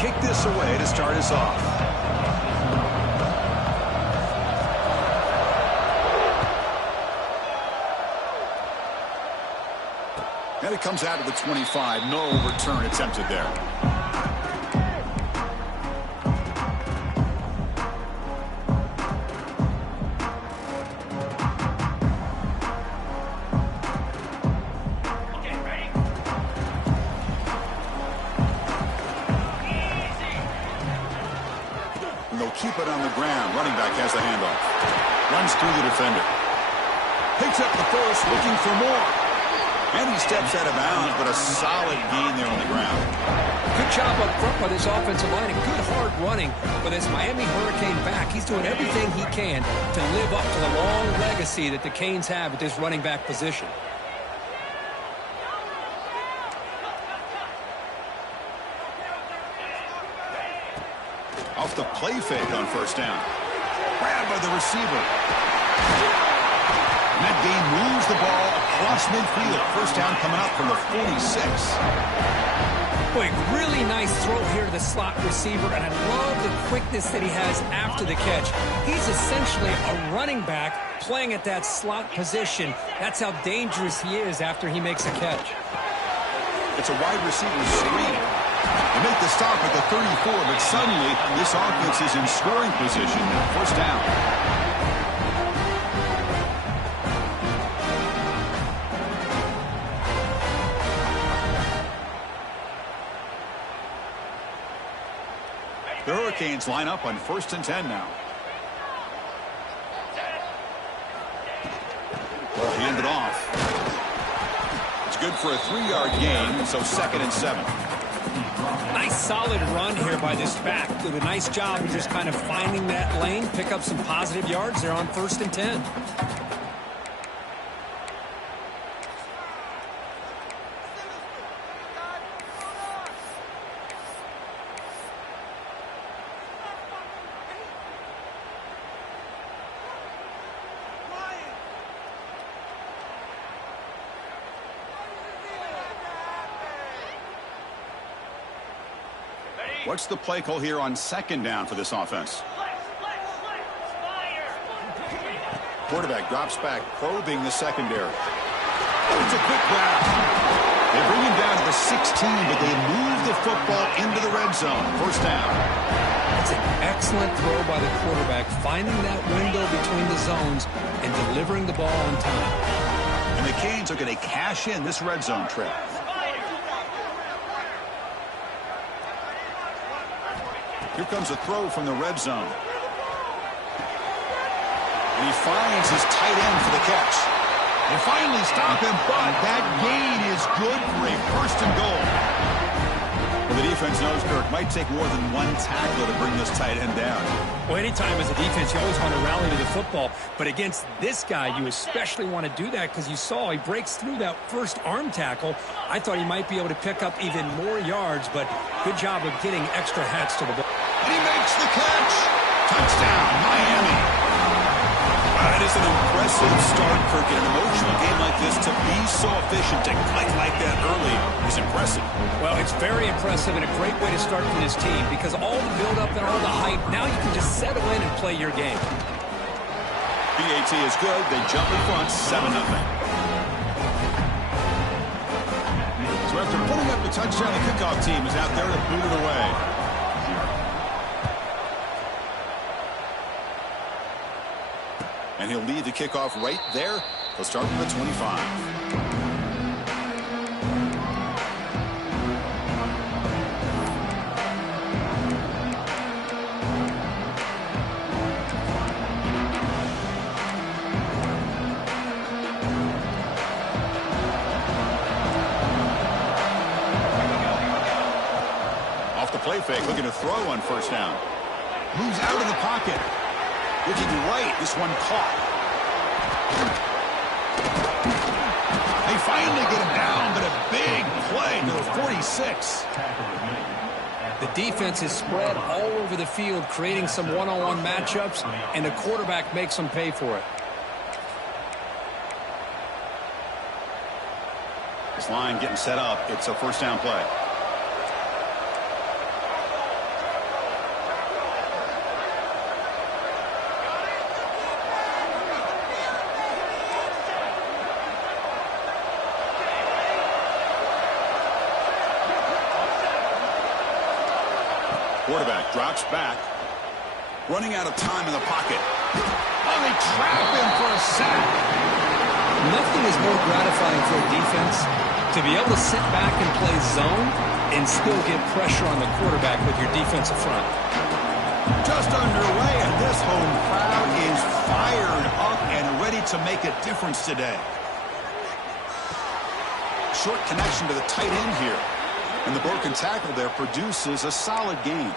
kick this away to start us off. And it comes out to the 25. No return attempted there. Keep it on the ground. Running back has the handoff. Runs through the defender. Picks up the first, looking for more. And he steps out of bounds, but a solid gain there on the ground. Good job up front by this offensive line and good hard running for this Miami Hurricane back. He's doing everything he can to live up to the long legacy that the Canes have at this running back position. Off the play fake on first down. Grabbed by the receiver. And that game moves the ball across midfield. First down coming up from the 46. Boy, really nice throw here to the slot receiver, and I love the quickness that he has after the catch. He's essentially a running back playing at that slot position. That's how dangerous he is after he makes a catch. It's a wide receiver screen. They make the stop at the 34, but suddenly this offense is in scoring position. First down. The Hurricanes line up on 1st and 10 now. They'll hand it off. It's good for a 3-yard gain, so 2nd and 7. Nice solid run here by this back. Did a nice job of just kind of finding that lane, pick up some positive yards there on 1st and 10. What's the play call here on 2nd down for this offense? Quarterback drops back, probing the secondary. It's a quick grab. They bring him down to the 16, but they move the football into the red zone. First down. It's an excellent throw by the quarterback, finding that window between the zones and delivering the ball on time. And the Canes are going to cash in this red zone trip. Here comes a throw from the red zone. And he finds his tight end for the catch. They finally stop him, but that gain is good for a 1st and goal. Well, the defense knows, Kirk, might take more than one tackle to bring this tight end down. Well, anytime as a defense, you always want to rally to the football. But against this guy, you especially want to do that because you saw he breaks through that first arm tackle. I thought he might be able to pick up even more yards, but good job of getting extra hats to the ball. And he makes the catch. Touchdown, Miami. That is an impressive start, Kirk. In an emotional game like this, to be so efficient, to click like that early is impressive. Well, it's very impressive and a great way to start for this team because all the build-up and all the hype, now you can just settle in and play your game. PAT is good. They jump in front, 7-0. So after putting up the touchdown, the kickoff team is out there to boot it away. And he'll lead the kickoff right there. He'll start from the 25. Off the play fake, looking to throw on 1st down. Moves out of the pocket. Looking right, this one caught. They finally get him down, but a big play to the 46. The defense is spread all over the field, creating some one-on-one matchups, and the quarterback makes them pay for it. This line getting set up. It's a 1st down play. Quarterback drops back. Running out of time in the pocket. Oh, they trap him for a sack. Nothing is more gratifying for a defense to be able to sit back and play zone and still get pressure on the quarterback with your defensive front. Just underway, and this home crowd is fired up and ready to make a difference today. Short connection to the tight end here. And the broken tackle there produces a solid gain.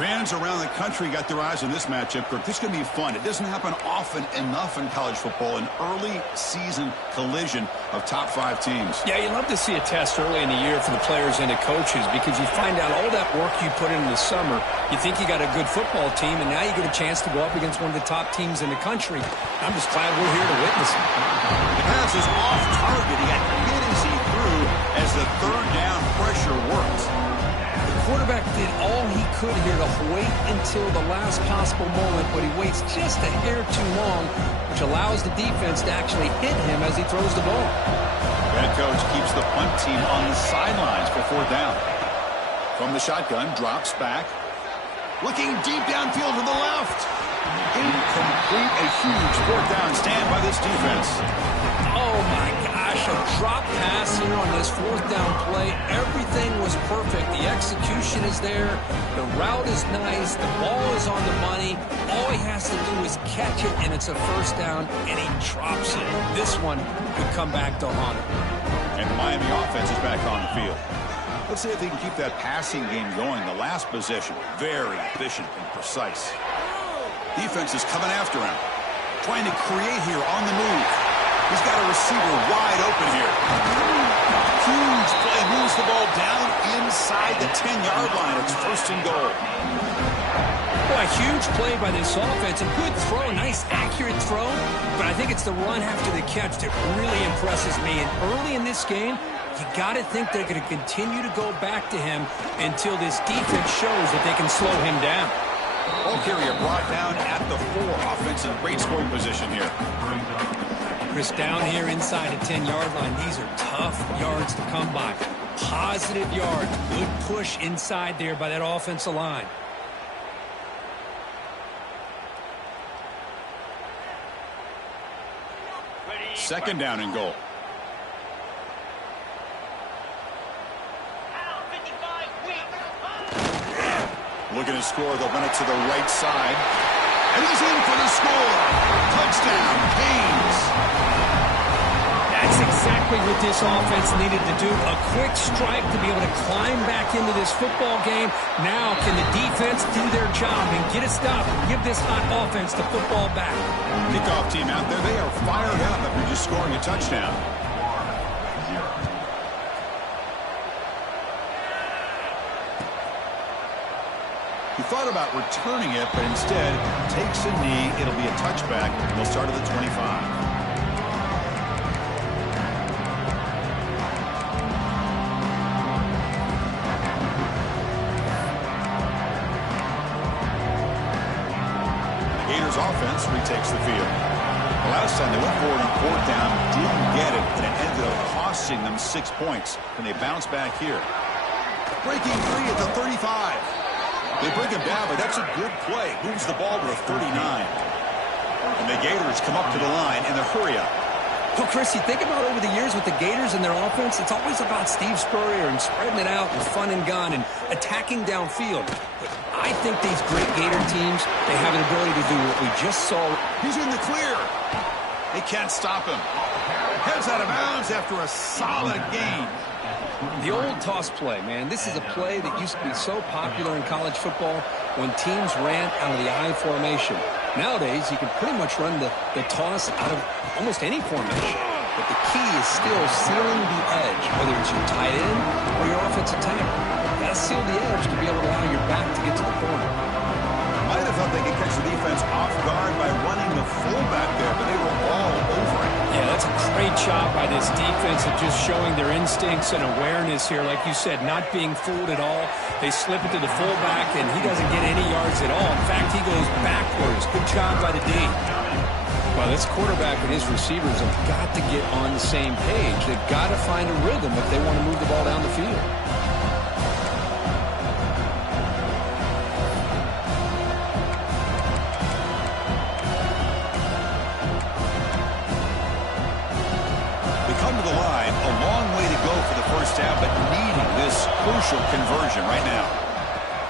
Fans around the country got their eyes on this matchup, Kirk. This is going to be fun. It doesn't happen often enough in college football, an early season collision of top 5 teams. Yeah, you love to see a test early in the year for the players and the coaches because you find out all that work you put in the summer. You think you got a good football team, and now you get a chance to go up against one of the top teams in the country. I'm just glad we're here to witness it. The pass is off target. He got hit as he threw as the third down pressure worked. Quarterback did all he could here to wait until the last possible moment, but he waits just a hair too long, which allows the defense to actually hit him as he throws the ball. Head coach keeps the punt team on the sidelines for 4th down. From the shotgun, drops back. Looking deep downfield to the left. Incomplete, a huge 4th down stand by this defense. Oh my gosh, a drop pass here on this 4th down play. Everything was perfect. The execution is there. The route is nice. The ball is on the money. All he has to do is catch it, and it's a 1st down, and he drops it. This one could come back to haunt him. And the Miami offense is back on the field. Let's see if they can keep that passing game going. The last possession, very efficient and precise. Defense is coming after him. Trying to create here on the move. He's got a receiver wide open here. Huge play. Moves the ball down inside the 10-yard line. It's 1st and goal. Boy, a huge play by this offense. A good throw. Nice, accurate throw. But I think it's the run after the catch that really impresses me. And early in this game, you got to think they're going to continue to go back to him until this defense shows that they can slow him down. Ball carrier brought down at the 4. Offensive great scoring position here. Chris, down here inside the 10-yard line, these are tough yards to come by. Positive yards. Good push inside there by that offensive line. Second down and goal. Looking to score, they'll run it to the right side. And he's in for the score. Touchdown, Canes. That's exactly what this offense needed to do. A quick strike to be able to climb back into this football game. Now can the defense do their job and get a stop and give this hot offense the football back? Kickoff team out there, they are fired up after just scoring a touchdown. He thought about returning it, but instead takes a knee. It'll be a touchback. They'll start at the 25. The Gators offense retakes the field. The last time they went forward on 4th down, didn't get it, and it ended up costing them 6 points. And they bounce back here. Breaking free at the 35. They bring him down, but that's a good play. Moves the ball to the 39. And the Gators come up to the line in the hurry up. Well, Chris, you think about over the years with the Gators and their offense, it's always about Steve Spurrier and spreading it out and fun and gun and attacking downfield. But I think these great Gator teams, they have an ability to do what we just saw. He's in the clear. They can't stop him. Heads out of bounds after a solid gain. The old toss play, man. This is a play that used to be so popular in college football when teams ran out of the I formation. Nowadays, you can pretty much run the toss out of almost any formation. But the key is still sealing the edge, whether it's your tight end or your offensive tackle. You got to seal the edge to be able to allow your back to get to the corner. Might have thought they could catch the defense off guard by running the fullback there, but they were all over it. Yeah, that's a great job by this defense of just showing their instincts and awareness here. Like you said, not being fooled at all. They slip it to the fullback, and he doesn't get any yards at all. In fact, he goes backwards. Good job by the D. Well, this quarterback and his receivers have got to get on the same page. They've got to find a rhythm if they want to move the ball down the field.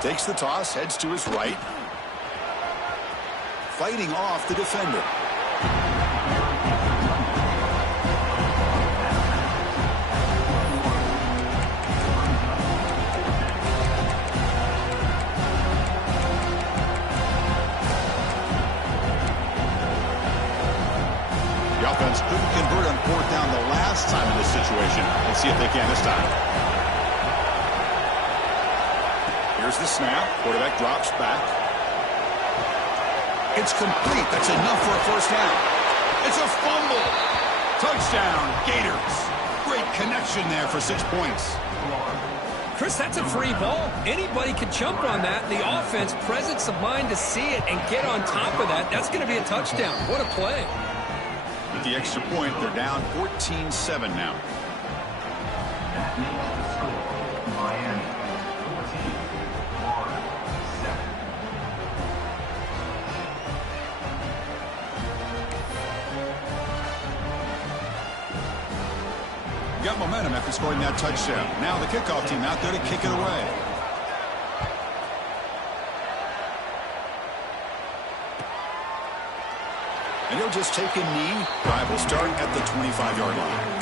Takes the toss, heads to his right. Fighting off the defender. The offense couldn't convert on fourth down the last time in this situation. Let's see if they can this time. Here's the snap. Quarterback drops back. It's complete. That's enough for a first down. It's a fumble. Touchdown, Gators. Great connection there for 6 points. Chris, that's a free ball. Anybody could jump on that. The offense, presence of mind to see it and get on top of that. That's going to be a touchdown. What a play. With the extra point, they're down 14-7 now. Got momentum after scoring that touchdown. Now the kickoff team out there to kick it away. And he'll just take a knee. Drive will start at the 25-yard line.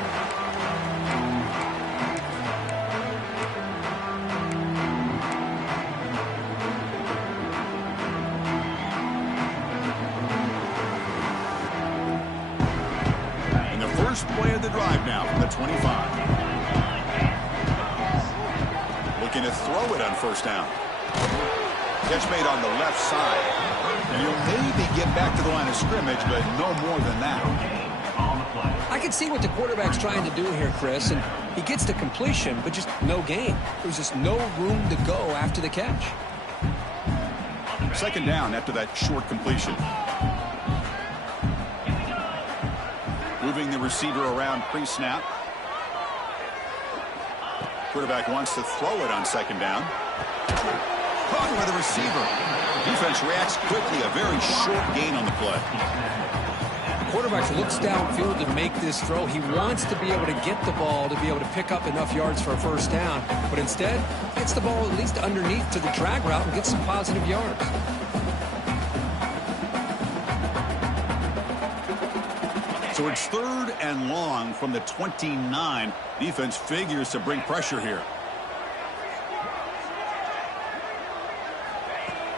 First play of the drive now from the 25. Looking to throw it on first down. Catch made on the left side. And he'll maybe get back to the line of scrimmage, but no more than that. I can see what the quarterback's trying to do here, Chris, and he gets the completion, but just no gain. There's just no room to go after the catch. Second down after that short completion. Moving the receiver around pre-snap. Quarterback wants to throw it on second down. Caught by the receiver. Defense reacts quickly. A very short gain on the play. The quarterback looks downfield to make this throw. He wants to be able to get the ball to be able to pick up enough yards for a first down. But instead, gets the ball at least underneath to the drag route and gets some positive yards. So it's third and long from the 29. Defense figures to bring pressure here.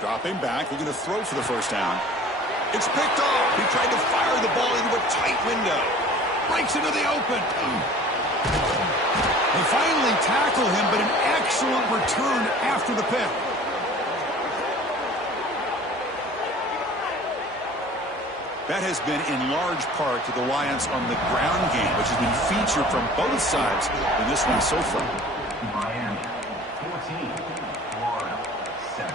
Dropping back, looking to throw for the first down. It's picked off. He tried to fire the ball into a tight window. Breaks into the open. They finally tackle him, but an excellent return after the pick. That has been in large part to the Lions on the ground game, which has been featured from both sides in this one so far. Miami, 14, Florida, 7.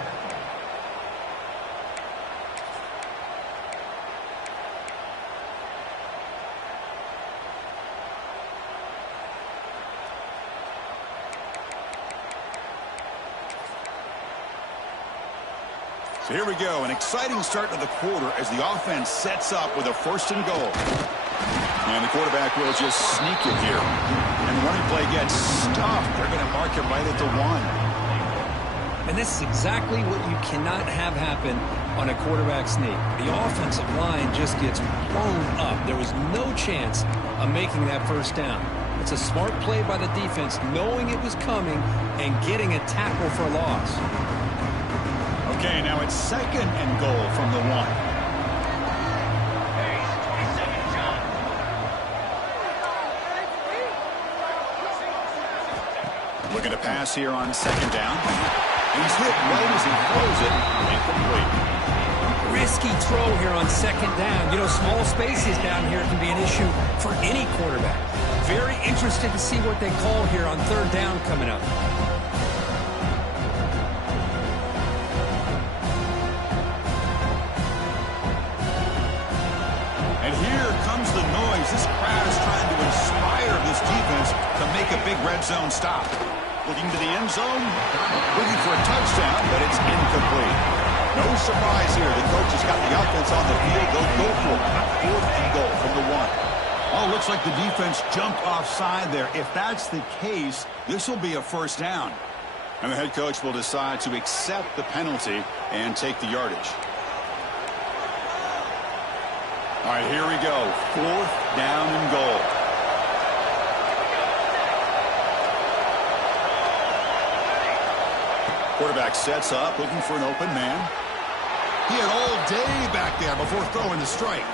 So here we go, an exciting start to the quarter as the offense sets up with a first and goal. And the quarterback will just sneak it here. And the running play gets stopped. They're going to mark it right at the 1. And this is exactly what you cannot have happen on a quarterback sneak. The offensive line just gets blown up. There was no chance of making that first down. It's a smart play by the defense, knowing it was coming and getting a tackle for a loss. Okay, now it's second and goal from the 1. Looking to pass here on second down. He's hit right as he throws it. Incomplete. Risky throw here on second down. You know, small spaces down here can be an issue for any quarterback. Very interested to see what they call here on third down coming up. This crowd is trying to inspire this defense to make a big red zone stop. Looking to the end zone, looking for a touchdown, but it's incomplete. No surprise here. The coach has got the offense on the field. They'll go for it. Fourth and goal from the 1. Oh, looks like the defense jumped offside there. If that's the case, this will be a first down. And the head coach will decide to accept the penalty and take the yardage. All right, here we go. 4th down and goal. Quarterback sets up, looking for an open man. He had all day back there before throwing the strike.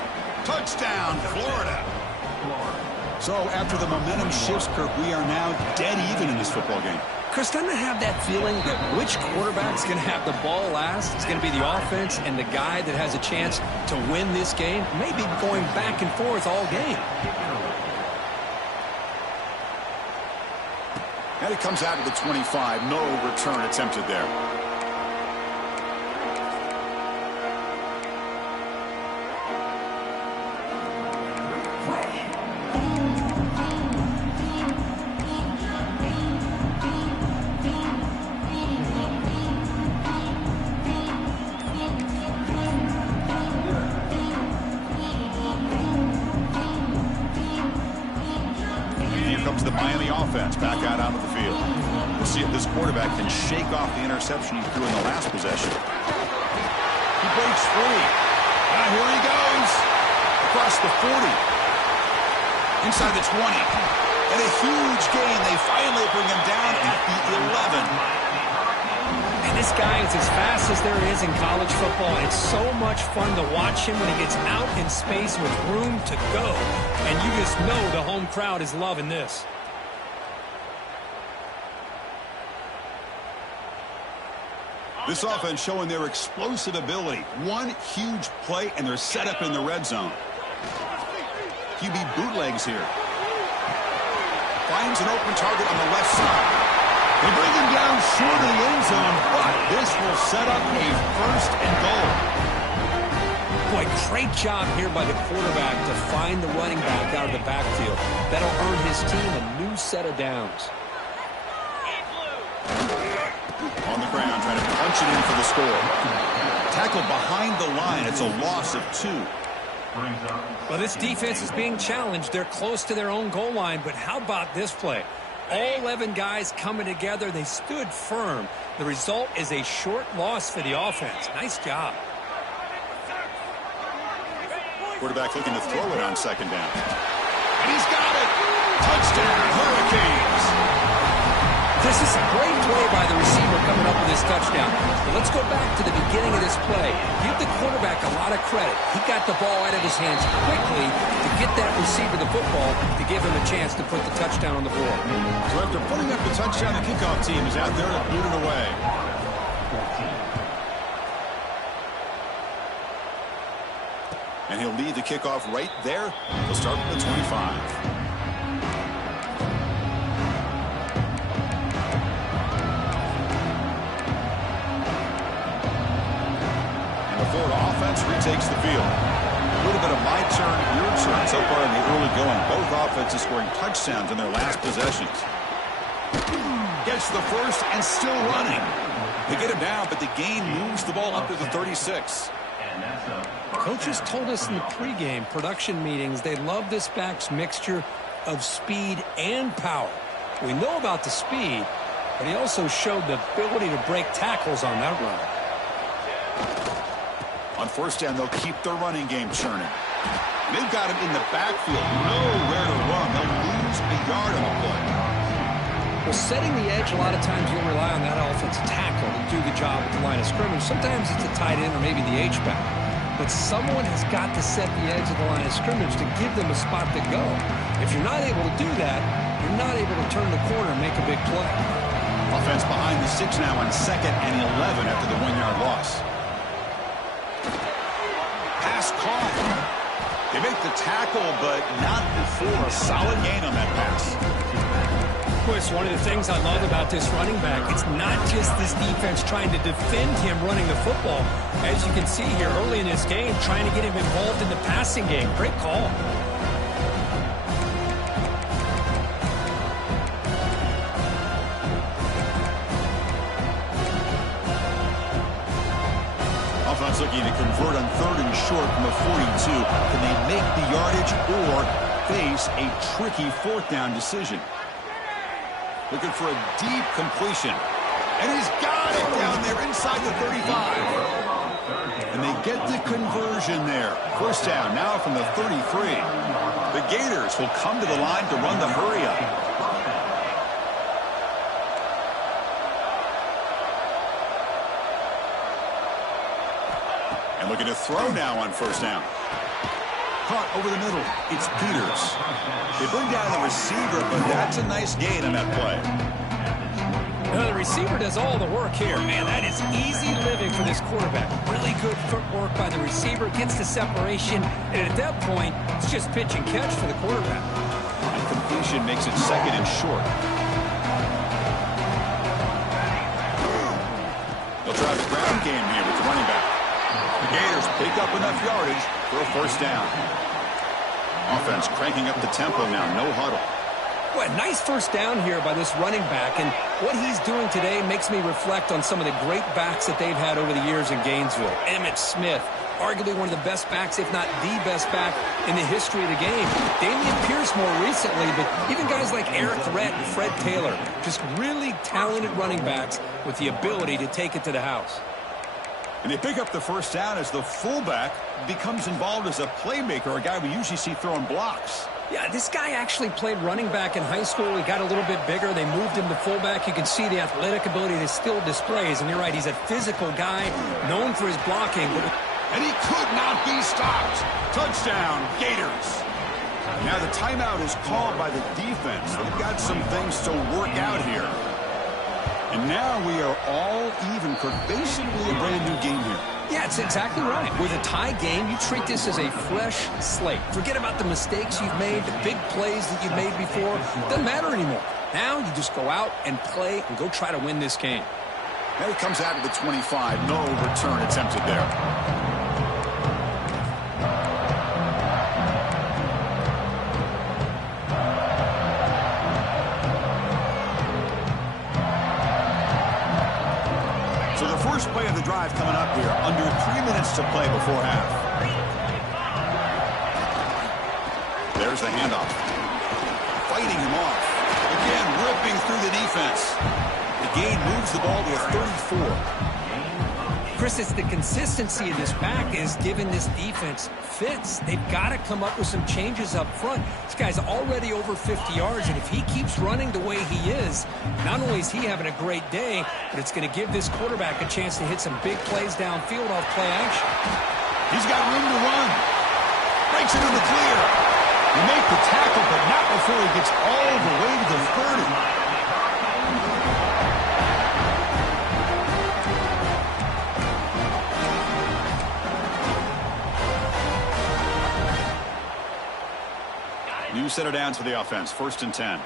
Touchdown, Florida. So after the momentum shifts, Kirk, we are now dead even in this football game. Chris, doesn't it have that feeling that which quarterback's going to have the ball last? It's going to be the offense, and the guy that has a chance to win this game may be going back and forth all game. And it comes out of the 25. No return attempted there. The Miami offense back out onto the field. We'll see if this quarterback can shake off the interception he threw in the last possession. He breaks free. Here he goes. Across the 40. Inside the 20. And a huge gain. They finally bring him down at the 11. And this guy is as fast as there is in college football. It's so much fun to watch him when he gets out in space with room to go. And you just know the home crowd is loving this. This offense showing their explosive ability. One huge play, and they're set up in the red zone. QB bootlegs here. Finds an open target on the left side. They bring him down short of the end zone, but this will set up a 1st and goal. Boy, great job here by the quarterback to find the running back out of the backfield. That'll earn his team a new set of downs. On the ground, trying to punch it in for the score. Tackled behind the line. It's a loss of 2. Well, this defense is being challenged. They're close to their own goal line, but how about this play? All 11 guys coming together. They stood firm. The result is a short loss for the offense. Nice job. Quarterback looking to throw it on 2nd down. And he's got it. Touchdown, Hurricanes. This is a great play by the receiver coming up with this touchdown. But let's go back to the beginning of this play. Give the quarterback a lot of credit. He got the ball out of his hands quickly to get that receiver the football to give him a chance to put the touchdown on the board. So after putting up the touchdown, the kickoff team is out there to boot it away. And he'll lead the kickoff right there. He'll start with the 25. Offense retakes the field. A little bit of my turn, your turn so far in the early going. Both offenses scoring touchdowns in their last possessions. Gets the first and still running. They get him down, but the gain moves the ball up to the 36. Coaches told us in the pregame production meetings they love this back's mixture of speed and power. We know about the speed, but he also showed the ability to break tackles on that run. On 1st down, they'll keep their running game churning. They've got him in the backfield. Nowhere to run. They'll lose a yard on the play. Well, setting the edge, a lot of times you'll rely on that offensive tackle to do the job at the line of scrimmage. Sometimes it's a tight end or maybe the H-back. But someone has got to set the edge of the line of scrimmage to give them a spot to go. If you're not able to do that, you're not able to turn the corner and make a big play. Offense behind the 6 now on 2nd and 11 after the 1-yard loss. Pass caught. They make the tackle, but not before a solid gain on that pass. Chris, one of the things I love about this running back, it's not just this defense trying to defend him running the football. As you can see here early in this game, trying to get him involved in the passing game. Great call. Offense looking to convert on 3rd and short from the 42. Can they make the yardage or face a tricky 4th down decision? Looking for a deep completion. And he's got it down there inside the 35. And they get the conversion there. First down now from the 33. The Gators will come to the line to run the hurry up. And looking to throw now on first down. Caught over the middle. It's Peters. They bring down the receiver, but that's a nice gain on that play. The receiver does all the work here. Man, that is easy living for this quarterback. Really good footwork by the receiver. Gets the separation. And at that point, it's just pitch and catch for the quarterback. And completion makes it second and short. They'll try the ground game here with the running back. The Gators pick up enough yardage for a first down. Offense cranking up the tempo now. No huddle. What a nice first down here by this running back, and what he's doing today makes me reflect on some of the great backs that they've had over the years in Gainesville. Emmitt Smith, arguably one of the best backs, if not the best back in the history of the game. Damian Pierce more recently, but even guys like Eric Rhett and Fred Taylor, just really talented running backs with the ability to take it to the house. And they pick up the first down as the fullback becomes involved as a playmaker, a guy we usually see throwing blocks. Yeah, this guy actually played running back in high school. He got a little bit bigger. They moved him to fullback. You can see the athletic ability that still displays. And you're right, he's a physical guy, known for his blocking. And he could not be stopped. Touchdown, Gators. Now the timeout is called by the defense. They've got some things to work out here. And now we are all even for basically a brand new game here. Yeah, it's exactly right. With a tie game, you treat this as a fresh slate. Forget about the mistakes you've made, the big plays that you've made before. Doesn't matter anymore. Now you just go out and play and go try to win this game. Now he comes out of the 25. No return attempted there. First play of the drive coming up here. Under 3 minutes to play before half. There's the handoff. Fighting him off. Again, ripping through the defense. The gain moves the ball to a 34. Chris, it's the consistency of this back is giving this defense fits. They've got to come up with some changes up front. This guy's already over 50 yards, and if he keeps running the way he is, not only is he having a great day, but it's going to give this quarterback a chance to hit some big plays downfield off play action. He's got room to run. Breaks into the clear. He makes the tackle, but not before he gets all the way to the 30. New set of downs for the offense. First and 10.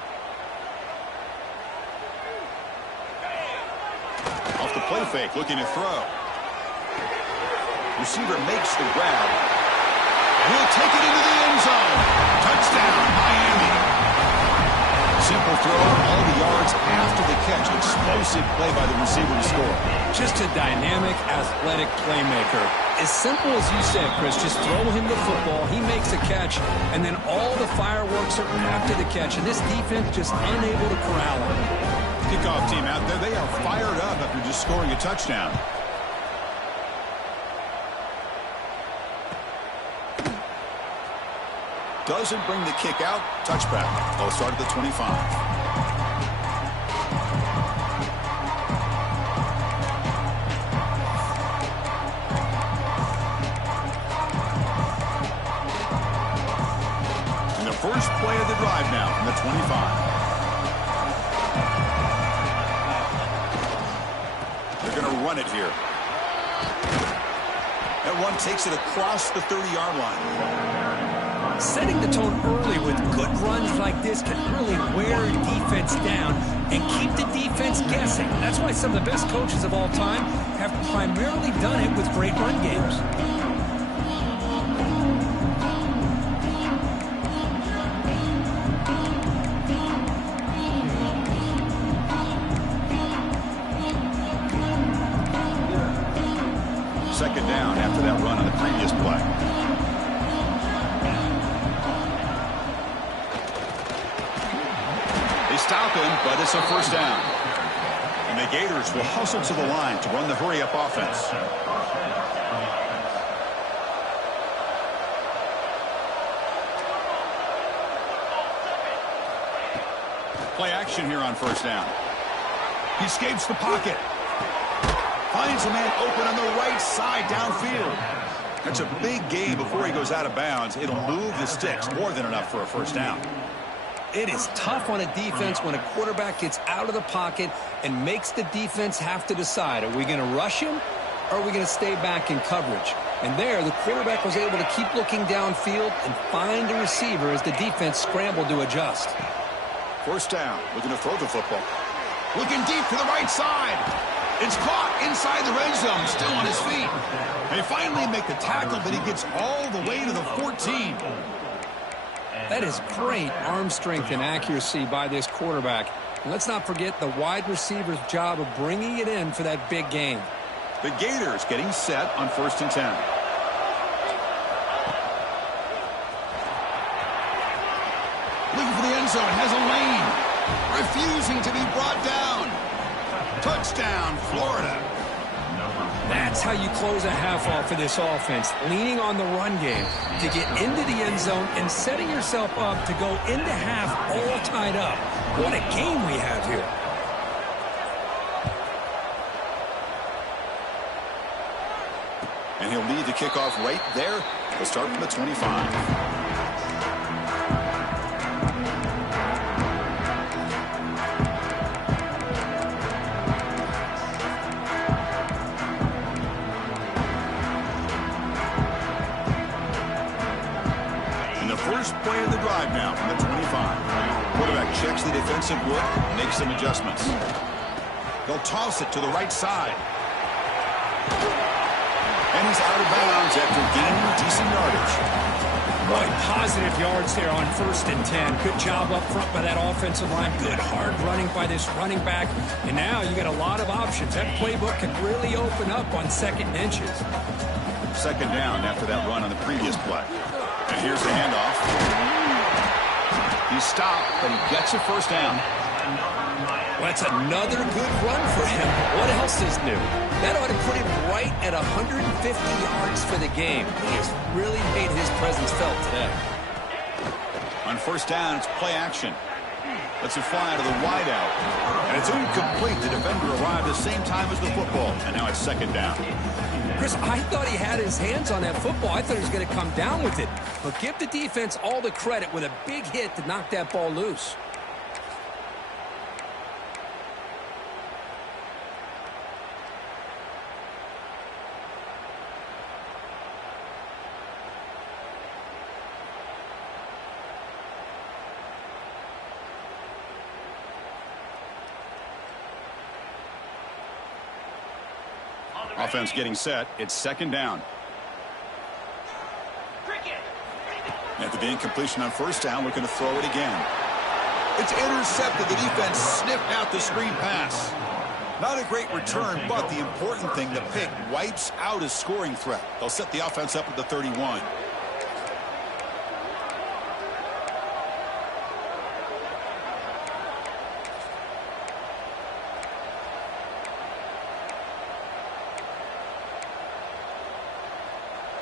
Off the play fake, looking to throw. Receiver makes the grab. Will take it into the end zone. Touchdown, Miami. Simple throw, all the yards after the catch. Explosive play by the receiver to score. Just a dynamic, athletic playmaker. As simple as you said, Chris, just throw him the football, he makes a catch, and then all the fireworks are after the catch, and this defense just unable to corral him. Kickoff team out there, they are fired up after just scoring a touchdown. Doesn't bring the kick out. Touchback. They'll start at the 25. First play of the drive now from the 25. They're going to run it here. That one takes it across the 30-yard line. Setting the tone early with good runs like this can really wear defense down and keep the defense guessing. That's why some of the best coaches of all time have primarily done it with great run games. Second down after that run on the previous play. They stop him, but it's a first down. And The Gators will hustle to the line to run the hurry-up offense. Play action here on first down. He escapes the pocket. Finds a man open on the right side downfield. That's a big gain before he goes out of bounds. It'll move the sticks, more than enough for a first down. It is tough on a defense when a quarterback gets out of the pocket and makes the defense have to decide, are we going to rush him or are we going to stay back in coverage? And there, the quarterback was able to keep looking downfield and find a receiver as the defense scrambled to adjust. First down, looking to throw the football. Looking deep to the right side. It's caught inside the red zone, still on his feet. They finally make the tackle, but he gets all the way to the 14. That is great arm strength and accuracy by this quarterback. And let's not forget the wide receiver's job of bringing it in for that big gain. The Gators getting set on 1st and 10. Looking for the end zone, has a lane. Refusing to be brought down. Touchdown, Florida. That's how you close a half off for this offense, leaning on the run game to get into the end zone and setting yourself up to go into half all tied up. What a game we have here. And he'll lead the kickoff right there. He'll start from the 25. Play of the drive now from the 25. Quarterback checks the defensive look, makes some adjustments. They'll toss it to the right side. And he's out of bounds after gaining decent yardage. Boy, positive yards there on 1st and 10. Good job up front by that offensive line. Good hard running by this running back. And now you got a lot of options. That playbook can really open up on 2nd and inches. 2nd down after that run on the previous play. And here's the handoff. He's stopped, but he gets a first down. Well, that's another good run for him. What else is new? That ought to put him right at 150 yards for the game. He has really made his presence felt today. On 1st down, it's play action. Lets it fly to the wideout. And it's incomplete. The defender arrived the same time as the football. And now it's 2nd down. Chris, I thought he had his hands on that football. I thought he was going to come down with it. But give the defense all the credit with a big hit to knock that ball loose. Offense getting set. It's 2nd down. After the incompletion on 1st down, looking to throw it again. It's intercepted. The defense sniffed out the screen pass. Not a great return, but the important thing, the pick wipes out a scoring threat. They'll set the offense up at the 31.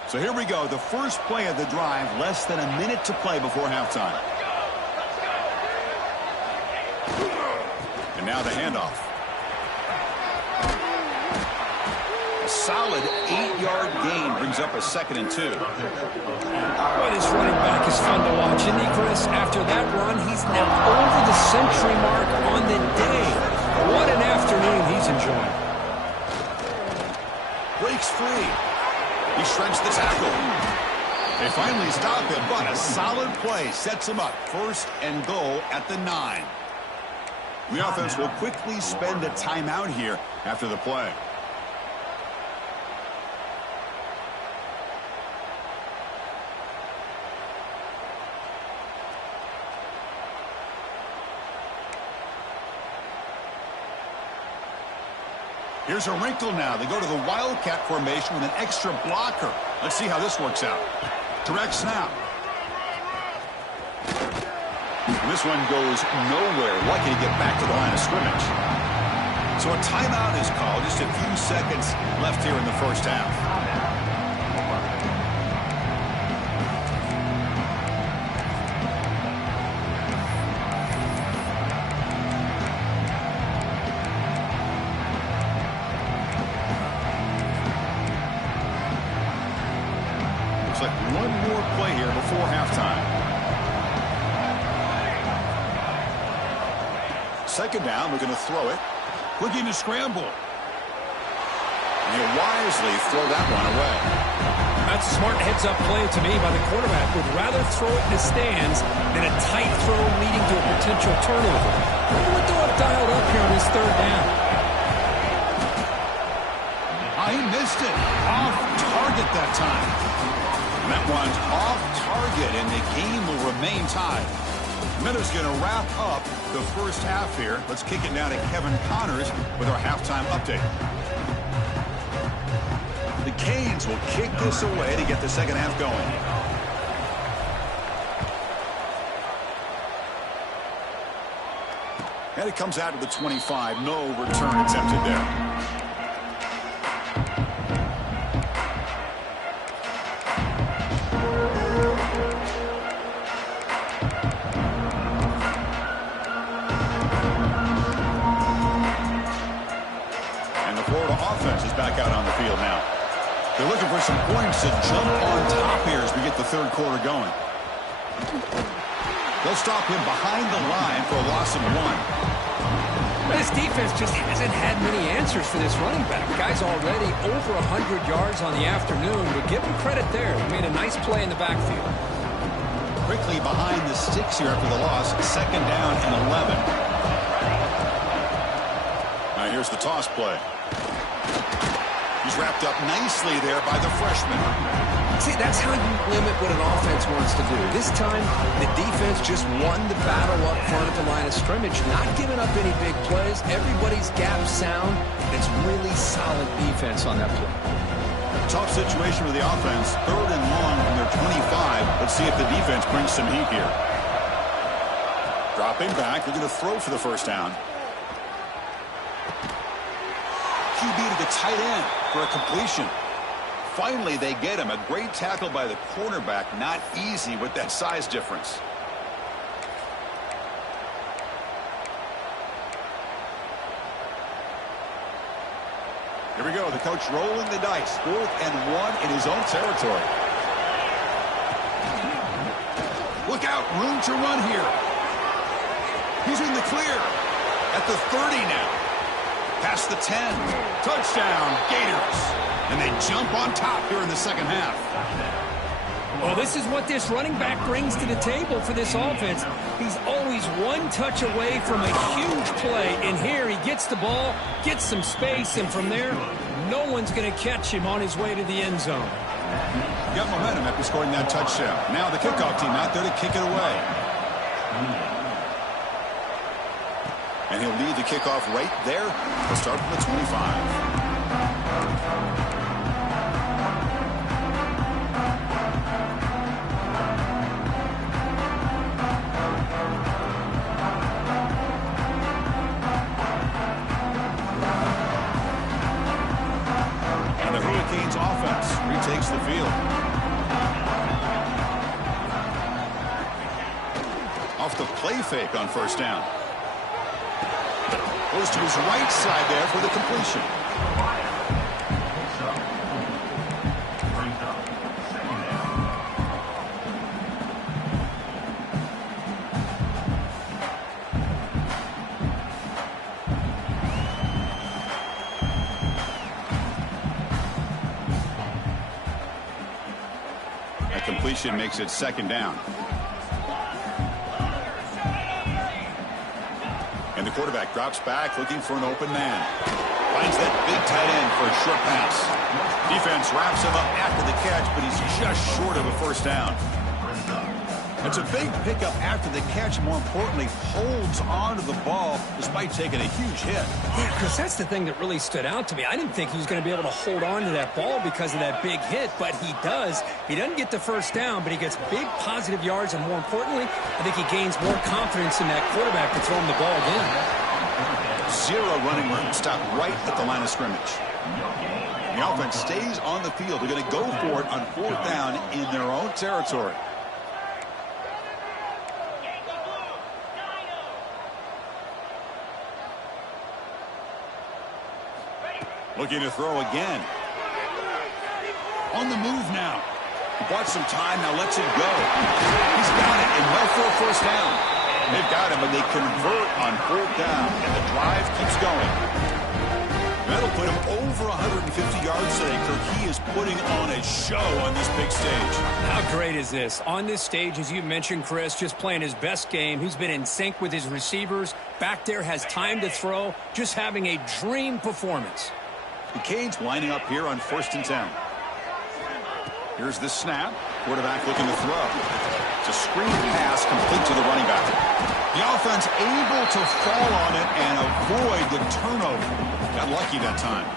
So here we go, the first play of the drive, less than a minute to play before halftime. And now the handoff. A solid 8-yard gain brings up a 2nd and 2. Boy, this running back is fun to watch, isn't he, Chris? After that run, he's now over the century mark on the day. What an afternoon he's enjoying. Breaks free. He shreds the tackle. They finally stop him, but a solid play sets him up. 1st and goal at the 9. The offense will quickly spend a timeout here after the play. Here's a wrinkle now. They go to the Wildcat formation with an extra blocker. Let's see how this works out. Direct snap. And this one goes nowhere. Lucky to get back to the line of scrimmage. So a timeout is called. Just a few seconds left here in the first half. Looks like one more play here before halftime. Second down, we're going to throw it. Looking to scramble. And he'll wisely throw that one away. That's a smart heads-up play to me by the quarterback. Would rather throw it in the stands than a tight throw leading to a potential turnover. What would do it dialed up here on this third down? He missed it. Off target that time. And that one's off target, and the game will remain tied. Miller's going to wrap up the first half here. Let's kick it now to Kevin Connors with our halftime update. The Canes will kick this away to get the second half going. And it comes out to the 25. No return attempted there. They're looking for some points to jump on top here as we get the third quarter going. They'll stop him behind the line for a loss of 1. This defense just hasn't had many answers for this running back. The guy's already over 100 yards on the afternoon, but give him credit there. He made a nice play in the backfield. Quickly behind the sticks here after the loss. Second down and 11. Now here's the toss play. He's wrapped up nicely there by the freshman. See, that's how you limit what an offense wants to do. This time, the defense just won the battle up front at the line of scrimmage, not giving up any big plays. Everybody's gap sound. It's really solid defense on that play. Tough situation for the offense. Third and long from their 25. Let's see if the defense brings some heat here. Dropping back. They're going to throw for the first down. QB to the tight end for a completion. Finally, they get him. A great tackle by the cornerback. Not easy with that size difference. Here we go. The coach rolling the dice. 4th and 1 in his own territory. Look out. Room to run here. He's in the clear. At the 30 now. Past the 10. Touchdown, Gators. And they jump on top here in the second half. Well, this is what this running back brings to the table for this offense. He's always one touch away from a huge play. And here he gets the ball, gets some space, and from there, no one's going to catch him on his way to the end zone. Got momentum after scoring that touchdown. Now the kickoff team out there to kick it away. And he'll lead the kickoff right there. He'll start from the 25. And the Hurricanes offense retakes the field. Off the play fake on first down. Goes to his right side there for the completion. That completion makes it second down. And the quarterback drops back looking for an open man. Finds that big tight end for a short pass. Defense wraps him up after the catch, but he's just short of a first down. It's a big pickup after the catch. More importantly, holds on to the ball despite taking a huge hit. Yeah, Chris, that's the thing that really stood out to me. I didn't think he was going to be able to hold on to that ball because of that big hit, but he does. He doesn't get the first down, but he gets big positive yards, and more importantly, I think he gains more confidence in that quarterback to throw him the ball again. Zero running room. Stopped right at the line of scrimmage. The offense stays on the field. They're going to go for it on 4th down in their own territory. Looking to throw again. On the move now. He bought some time, now lets it go. He's got it, and well for a first down. They've got him, but they convert on 4th down, and the drive keeps going. That'll put him over 150 yards today, Kirk. He is putting on a show on this big stage. How great is this? On this stage, as you mentioned, Chris, just playing his best game. He's been in sync with his receivers. Back there, has time to throw. Just having a dream performance. The Canes lining up here on 1st and 10. Here's the snap. Quarterback looking to throw. It's a screen pass complete to the running back. The offense able to fall on it and avoid the turnover. Got lucky that time.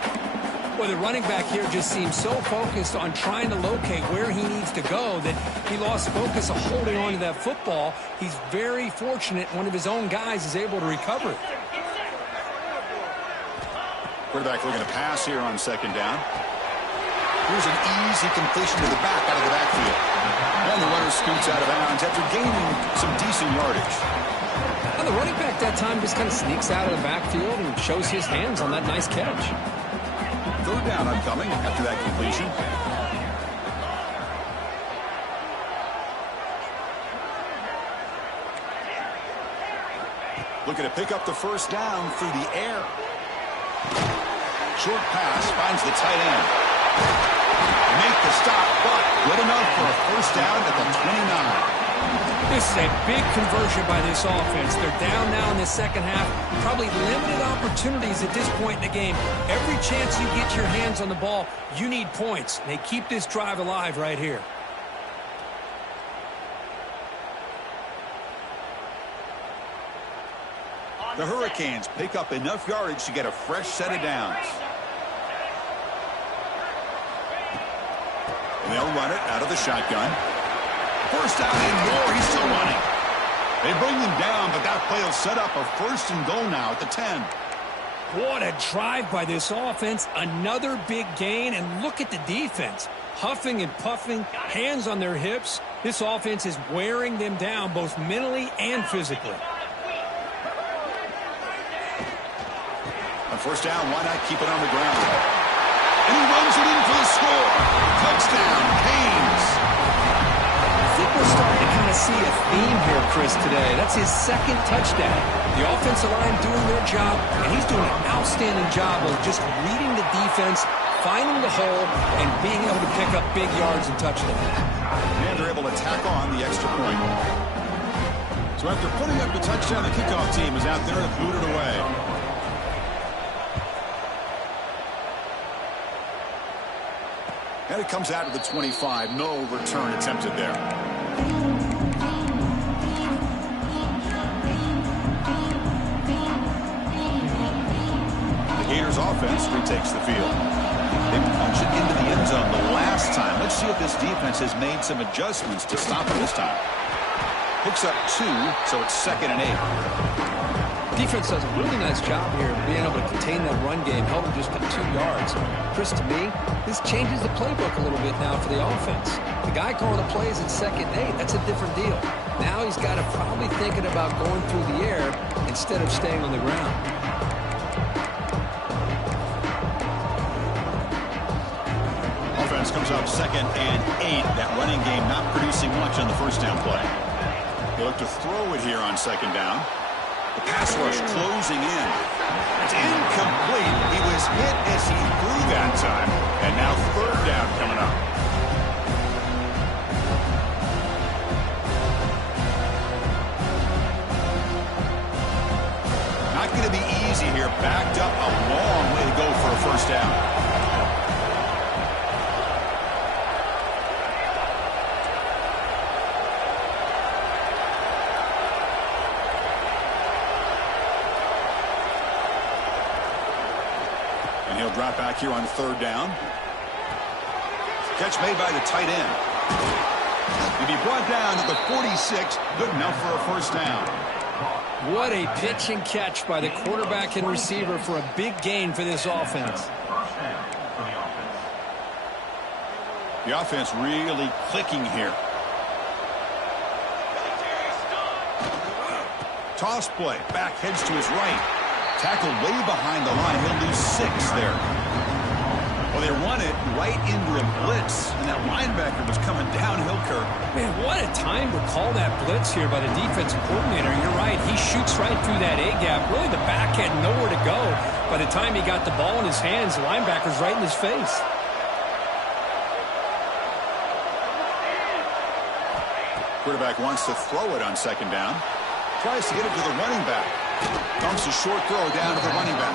Well, the running back here just seems so focused on trying to locate where he needs to go that he lost focus of holding on to that football. He's very fortunate one of his own guys is able to recover it. Quarterback looking to pass here on 2nd down. Here's an easy completion to the back out of the backfield. And the runner scoots out of bounds after gaining some decent yardage. And the running back that time just kind of sneaks out of the backfield and shows his hands on that nice catch. 3rd down upcoming after that completion. Looking to pick up the first down through the air. Short pass finds the tight end. Make the stop, but good enough for a first down at the 29. This is a big conversion by this offense. They're down now in the second half. Probably limited opportunities at this point in the game. Every chance you get your hands on the ball, you need points. They keep this drive alive right here. The Hurricanes pick up enough yardage to get a fresh set of downs. And they'll run it out of the shotgun. First down and more. He's still running. They bring them down, but that play will set up a 1st and goal now at the 10. What a drive by this offense. Another big gain, and look at the defense. Huffing and puffing, hands on their hips. This offense is wearing them down both mentally and physically. On 1st down, why not keep it on the ground? And he runs it in for the score. Touchdown, Canes. I think we're starting to kind of see a theme here, Chris, today. That's his 2nd touchdown. The offensive line doing their job, and he's doing an outstanding job of just reading the defense, finding the hole, and being able to pick up big yards and touchdowns. And they're able to tack on the extra point. So after putting up the touchdown, the kickoff team is out there to boot it away. And it comes out of the 25. No return attempted there. The Gators offense retakes the field. They punch it into the end zone the last time. Let's see if this defense has made some adjustments to stop it this time. Picks up 2, so it's 2nd and 8. Defense does a really nice job here of being able to contain that run game, held them just to 2 yards. Chris, to me, this changes the playbook a little bit now for the offense. The guy calling the plays at 2nd and 8, that's a different deal. Now he's got to probably thinking about going through the air instead of staying on the ground. Offense comes up 2nd and 8. That running game not producing much on the first down play. They look to throw it here on 2nd down. The pass rush closing in. It's incomplete. He was hit as he threw that time. And now 3rd down coming up. Not going to be easy here. Backed up a long way to go for a first down. Drop back here on 3rd down. Catch made by the tight end. He'll be brought down to the 46. Good enough for a first down. What a pitch and catch by the quarterback and receiver for a big gain for this offense. The offense really clicking here. Toss play. Back heads to his right. Tackled way behind the line. He'll lose 6 there. Well, they run it right into a blitz, and that linebacker was coming downhill, Kirk. Man, what a time to call that blitz here by the defensive coordinator. You're right. He shoots right through that A-gap. Really, the back had nowhere to go. By the time he got the ball in his hands, the linebacker's right in his face. Quarterback wants to throw it on 2nd down. Tries to get it to the running back. Dumps a short throw down to the running back.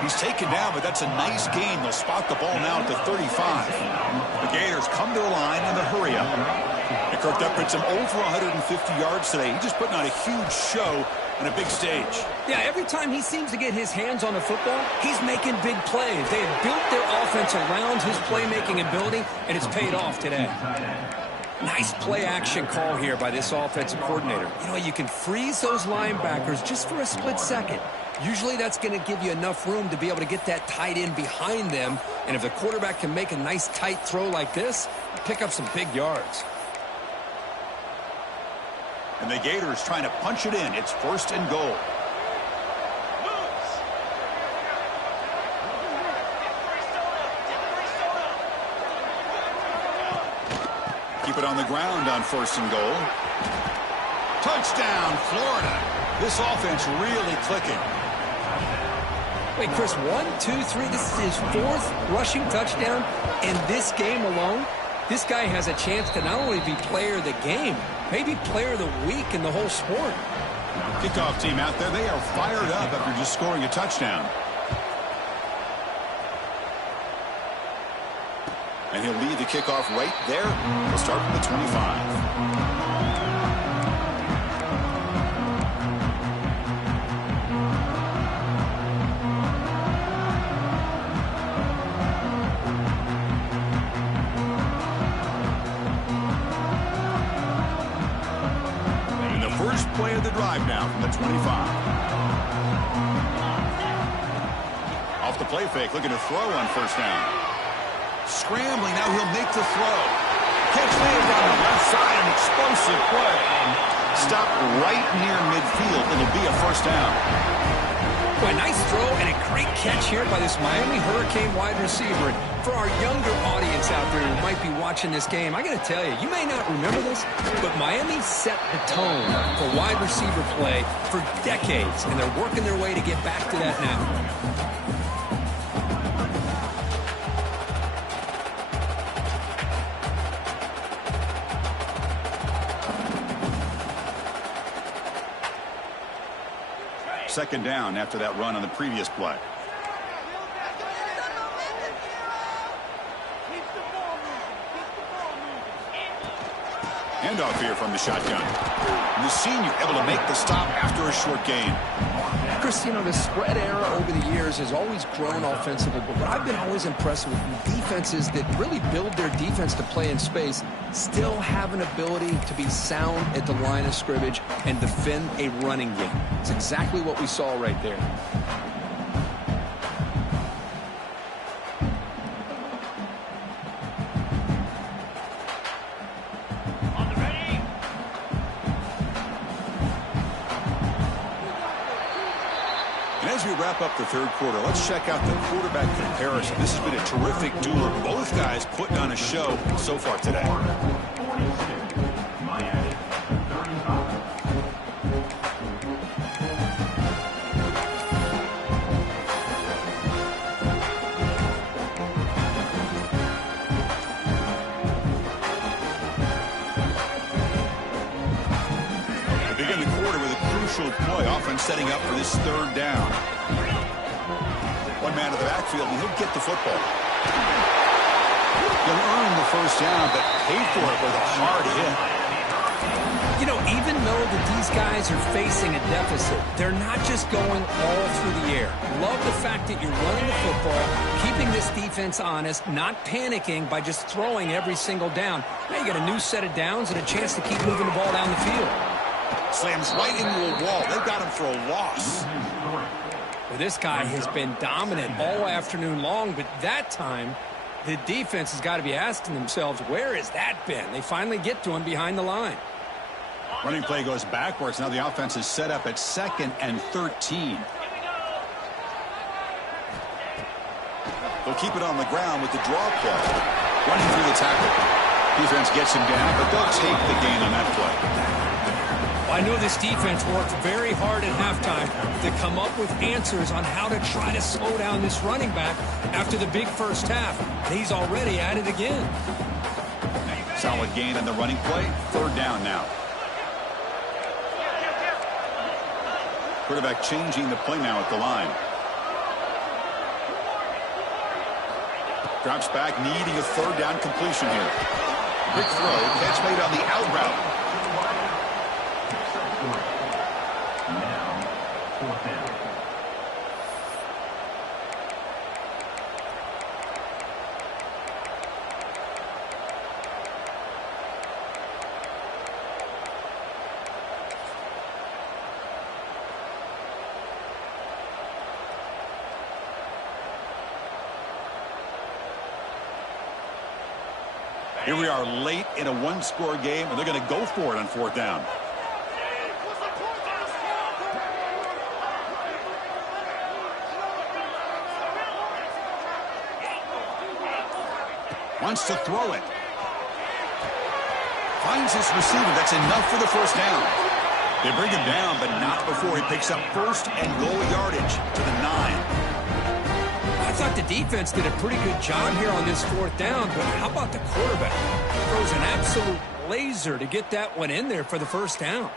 He's taken down, but that's a nice gain. They'll spot the ball now at the 35. The Gators come to the line in the hurry up. And Kirk, that puts him over 150 yards today. He's just putting on a huge show on a big stage. Yeah, every time he seems to get his hands on the football, he's making big plays. They have built their offense around his playmaking ability, and it's paid off today. Nice play-action call here by this offensive coordinator. You know, you can freeze those linebackers just for a split second. Usually that's going to give you enough room to be able to get that tight end behind them. And if the quarterback can make a nice tight throw like this, pick up some big yards. And the Gators trying to punch it in. It's 1st and goal. Keep it on the ground on 1st and goal. Touchdown, Florida. This offense really clicking. Wait, Chris, 1, 2, 3. This is his 4th rushing touchdown. And this game alone, this guy has a chance to not only be player of the game, maybe player of the week in the whole sport. Kickoff team out there, they are fired up after just scoring a touchdown. And he'll lead the kickoff right there. We'll start from the 25. And the first play of the drive now from the 25. Off the play fake, looking to throw on 1st down. Scrambling, now he'll make the throw. Catch lands on the left side, an explosive play. Stop right near midfield. It'll be a 1st down. Boy, nice throw and a great catch here by this Miami Hurricane wide receiver. For our younger audience out there who might be watching this game, I got to tell you, you may not remember this, but Miami set the tone for wide receiver play for decades, and they're working their way to get back to that now. Second down after that run on the previous play. Handoff here from the shotgun. And the senior able to make the stop after a short gain. Chris, you know, the spread era over the years has always grown offensively, but what I've been always impressed with defenses that really build their defense to play in space still have an ability to be sound at the line of scrimmage and defend a running game. It's exactly what we saw right there. As we wrap up the 3rd quarter, let's check out the quarterback comparison. This has been a terrific duel. Both guys putting on a show so far today. They begin the quarter with a crucial play, often setting up for this 3rd down. One man in the backfield, and he'll get the football. He'll earn the 1st down, but pay for it with a hard hit. You know, even though that these guys are facing a deficit, they're not just going all through the air. Love the fact that you're running the football, keeping this defense honest, not panicking by just throwing every single down. Now you got a new set of downs and a chance to keep moving the ball down the field. Slams right into a wall. They've got him for a loss. Well, this guy has been dominant all afternoon long, but that time, the defense has got to be asking themselves, where has that been? They finally get to him behind the line. Running play goes backwards. Now the offense is set up at 2nd and 13. They'll keep it on the ground with the draw play. Running through the tackle. Defense gets him down, but they'll take the gain on that play. I know this defense worked very hard at halftime to come up with answers on how to try to slow down this running back after the big first half. He's already at it again. Solid gain on the running play. 3rd down now. Quarterback changing the play now at the line. Drops back, needing a 3rd down completion here. Quick throw, catch made on the out route. Here we are late in a one-score game, and they're going to go for it on 4th down. Wants to throw it. Finds his receiver. That's enough for the 1st down. They bring him down, but not before he picks up 1st and goal yardage to the 9. I thought the defense did a pretty good job here on this 4th down, but how about the quarterback? Throws an absolute laser to get that one in there for the 1st down.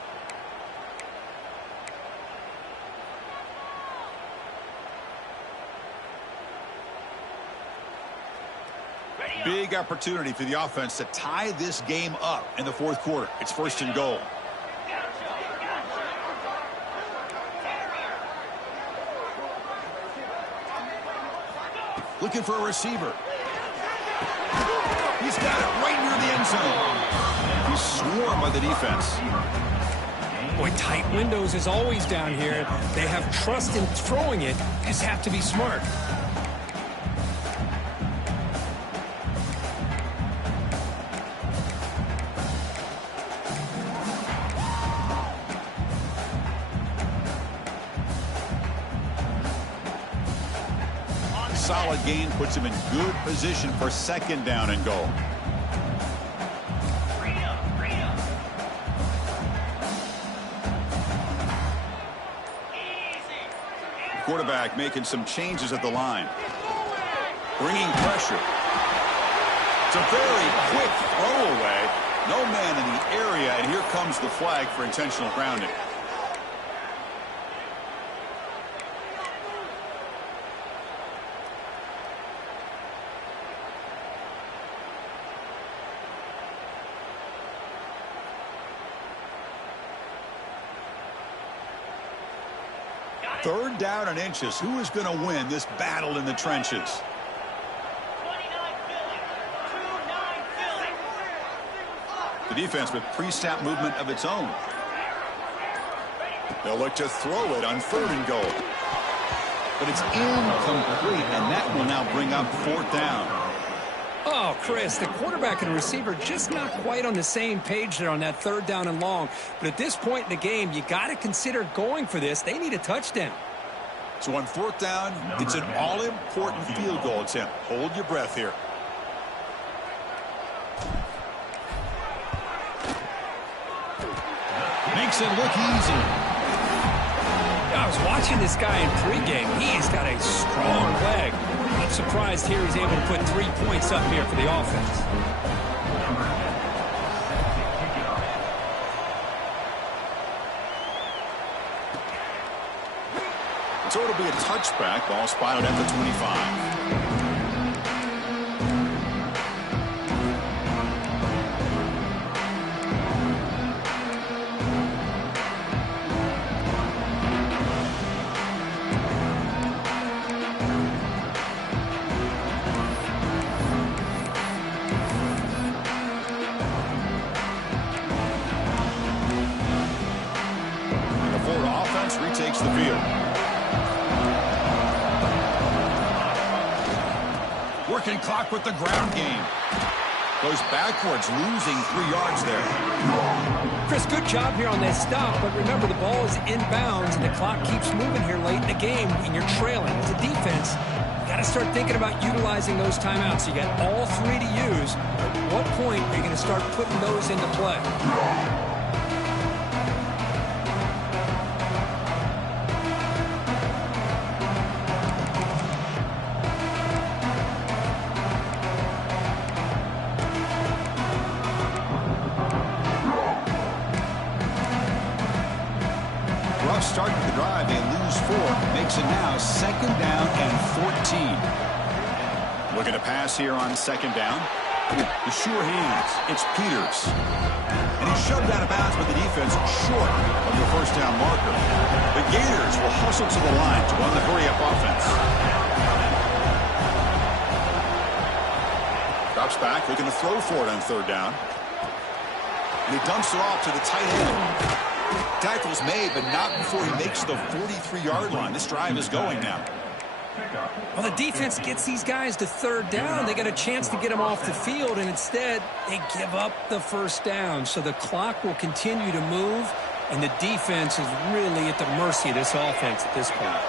Big opportunity for the offense to tie this game up in the 4th quarter. It's 1st and goal. Looking for a receiver. He's got it right near the end zone. He's swarmed by the defense. Boy, tight windows is always down here. They have trust in throwing it. Just have to be smart. Solid gain puts him in good position for 2nd down and goal. Quarterback making some changes at the line. Bringing pressure. It's a very quick throwaway. No man in the area, and here comes the flag for intentional grounding. Third down and inches. Who is going to win this battle in the trenches? The defense with pre-snap movement of its own. They'll look to throw it on 3rd and goal. But it's incomplete, and that will now bring up 4th down. Oh, Chris, the quarterback and receiver just not quite on the same page there on that 3rd down and long. But at this point in the game, you got to consider going for this. They need a touchdown. So on 4th down, it's an all-important field goal. It's him. Hold your breath here. Makes it look easy. I was watching this guy in pregame. He's got a strong leg. I'm surprised here he's able to put 3 points up here for the offense. So it'll be a touchback. Ball spotted at the 25. working clock with the ground game. Goes backwards, losing 3 yards there. Chris, good job here on that stop, but remember the ball is inbounds and the clock keeps moving here late in the game and you're trailing. As a defense, you got to start thinking about utilizing those timeouts. You got all 3 to use. At what point are you going to start putting those into play? Start of the drive, they lose 4. Makes it now 2nd down and 14. Looking to pass here on 2nd down. The sure hands. It's Peters. And he's shoved out of bounds with the defense short of the 1st down marker. The Gators will hustle to the line to run the hurry-up offense. Drops back, looking to throw for it on 3rd down. And he dumps it off to the tight end. Tackle's made, but not before he makes the 43-yard line. This drive is going now. Well, the defense gets these guys to 3rd down. They got a chance to get them off the field, and instead they give up the 1st down. So the clock will continue to move, and the defense is really at the mercy of this offense at this point.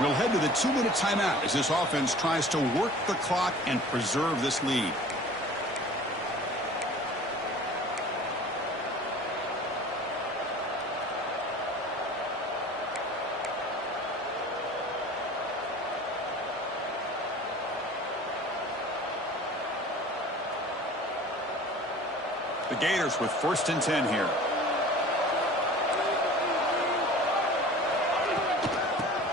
We'll head to the 2-minute timeout as this offense tries to work the clock and preserve this lead. The Gators with 1st and 10 here.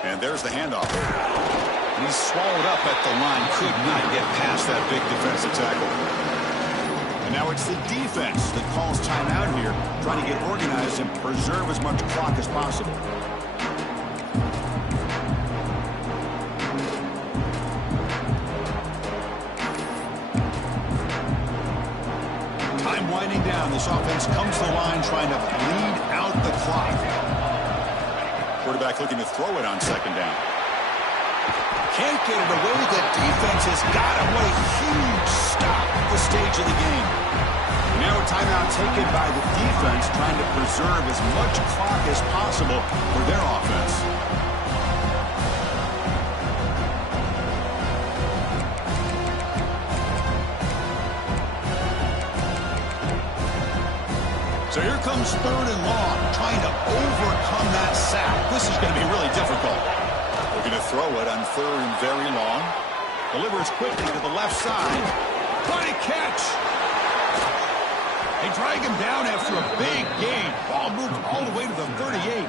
And there's the handoff. And he's swallowed up at the line. Could not get past that big defensive tackle. And now it's the defense that calls timeout here, trying to get organized and preserve as much clock as possible. Winding down, this offense comes to the line trying to bleed out the clock. Quarterback looking to throw it on 2nd down. Can't get it away. The defense has got him. What a huge stop at the stage of the game. Now a timeout taken by the defense trying to preserve as much clock as possible for their offense. So here comes 3rd and long, trying to overcome that sack. This is going to be really difficult. Looking to throw it on 3rd and very long. Delivers quickly to the left side. What a catch! They drag him down after a big gain. Ball moved all the way to the 38.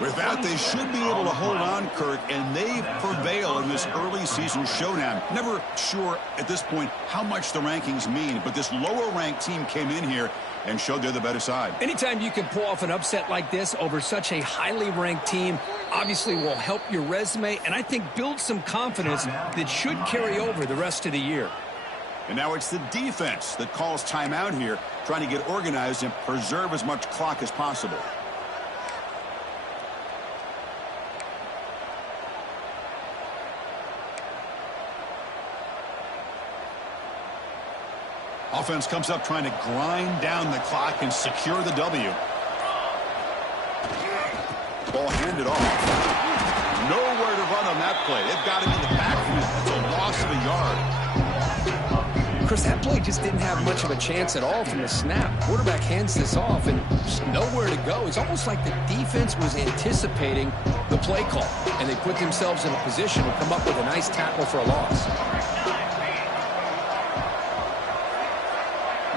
With that, they should be able to hold on, Kirk, and they prevail in this early season showdown. Never sure at this point how much the rankings mean, but this lower-ranked team came in here and showed they're the better side. Anytime you can pull off an upset like this over such a highly ranked team, obviously will help your resume, and I think build some confidence that should carry over the rest of the year. And now it's the defense that calls timeout here, trying to get organized and preserve as much clock as possible. Offense comes up trying to grind down the clock and secure the W. Ball handed off. Nowhere to run on that play. They've got him in the backfield. That's a loss of a yard. Chris, that play just didn't have much of a chance at all from the snap. Quarterback hands this off and just nowhere to go. It's almost like the defense was anticipating the play call, and they put themselves in a position to come up with a nice tackle for a loss.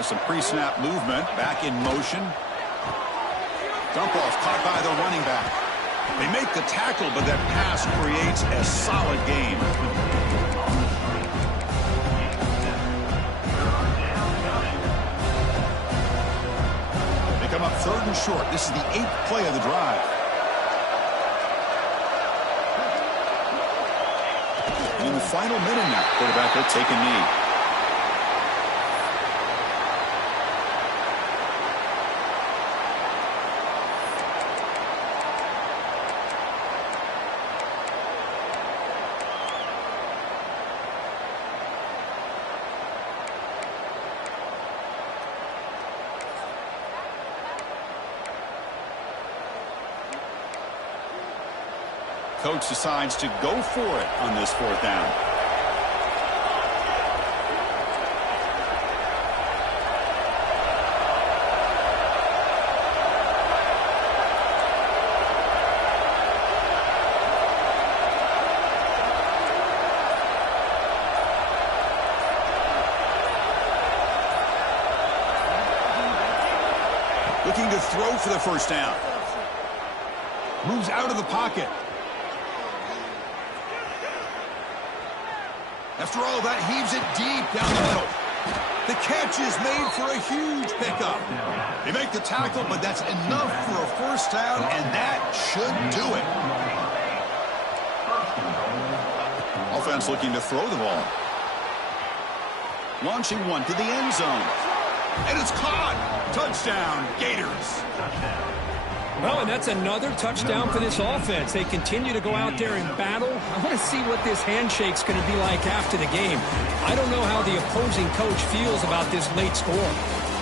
Some pre-snap movement, back in motion. Dump off caught by the running back. They make the tackle, but that pass creates a solid gain. They come up 3rd and short. This is the 8th play of the drive. And in the final minute now, quarterback will take a knee. coach decides to go for it on this 4th down. Looking to throw for the 1st down. Moves out of the pocket. After all that, heaves it deep down the middle. The catch is made for a huge pickup. They make the tackle, but that's enough for a 1st down, and that should do it. Offense looking to throw the ball. Launching one to the end zone. And it's caught. Touchdown, Gators. Well, and that's another touchdown for this offense. They continue to go out there and battle. I want to see what this handshake's going to be like after the game. I don't know how the opposing coach feels about this late score.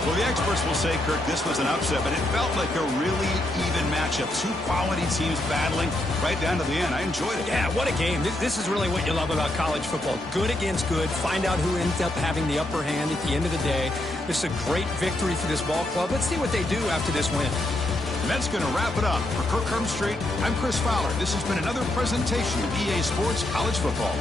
Well, the experts will say, Kirk, this was an upset, but it felt like a really even matchup. 2 quality teams battling right down to the end. I enjoyed it. Yeah, what a game. This is really what you love about college football. Good against good. Find out who ends up having the upper hand at the end of the day. This is a great victory for this ball club. Let's see what they do after this win. And that's going to wrap it up. For Kirk Herbstreit, I'm Chris Fowler. This has been another presentation of EA Sports College Football.